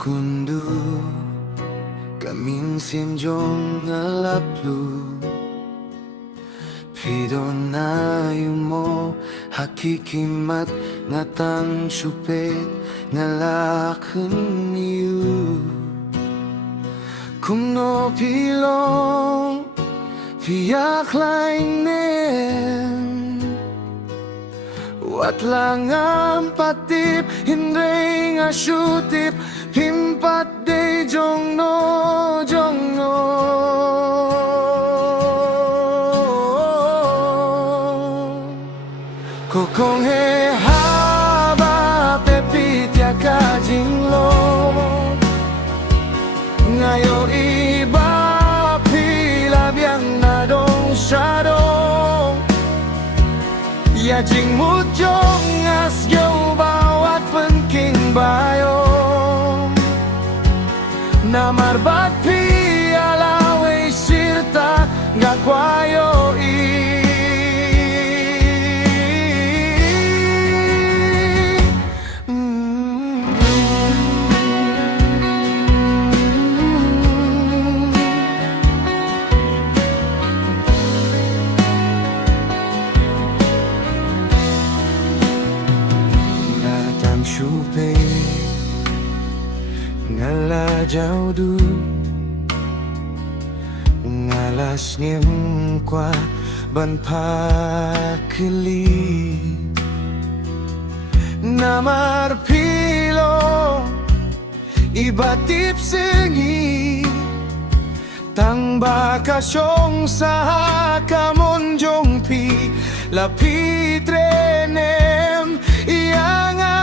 kundu kaming simjong ngalaplu Pidon na mo hakikimat ngatang syupet ngalakun niyo Kumno pilong piyak lainen Wat lang ang patip Hindray nga syutip Himpat day jong no Kokong he haba pepit ya kajinglo Ngayo iba pila biang nadong syadong Ya jing mujong as yo bawat penking bayong Namarbat pi alawe sirta gak kwayo Syupe ngala jauh du ngalas ngem kwa ban pakili namar pilo ibatip sengi tang bakasyong sa kamonjong pi lapi trenem ianga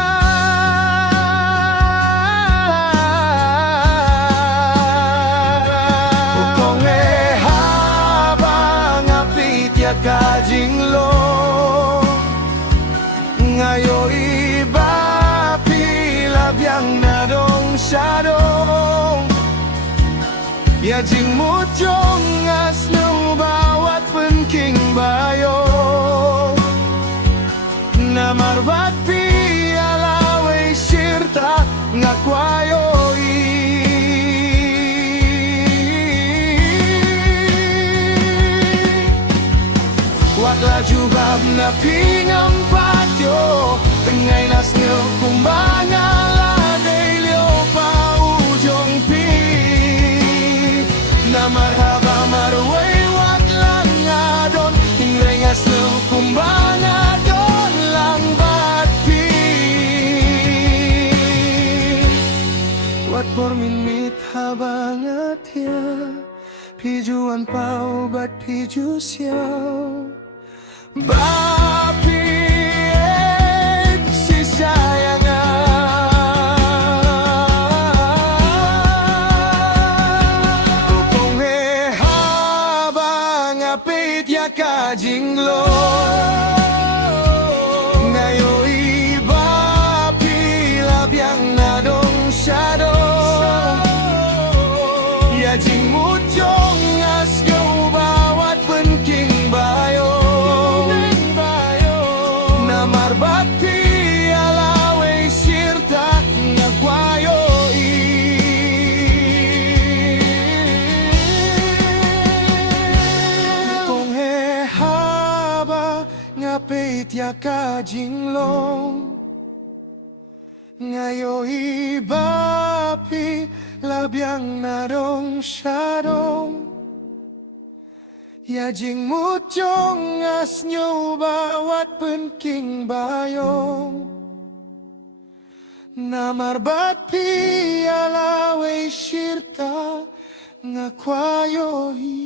kajing lo ngayo iba pila biang nadong syadong ya jing mujong as no bawat penking bayong namarbat pi alawe sirta ngakwayo Wakla jubab na pingam patyo Tengay nas ngel kumbanga la dailyo pa ujong pi Na marhaba marway wakla nga don Tingray ngas ngel kumbanga don lang bat pi Wat por minmit habangat ya Pijuan pau bat piju siyaw Bapi si sayangnya Kukong haba ngapit ya kajing lo Ngayo iba pila biang nadong syadong Ya jing mujong as yo bawat penking bayo Marbat pi alawe sirta ngakwayo Kung he haba ngapit ya kajing long Ngayo iba pi labiang nadong syadong Ya jing mujong as nyo bawat penking bayong Namarbat pi alawe sirta ngakwayohi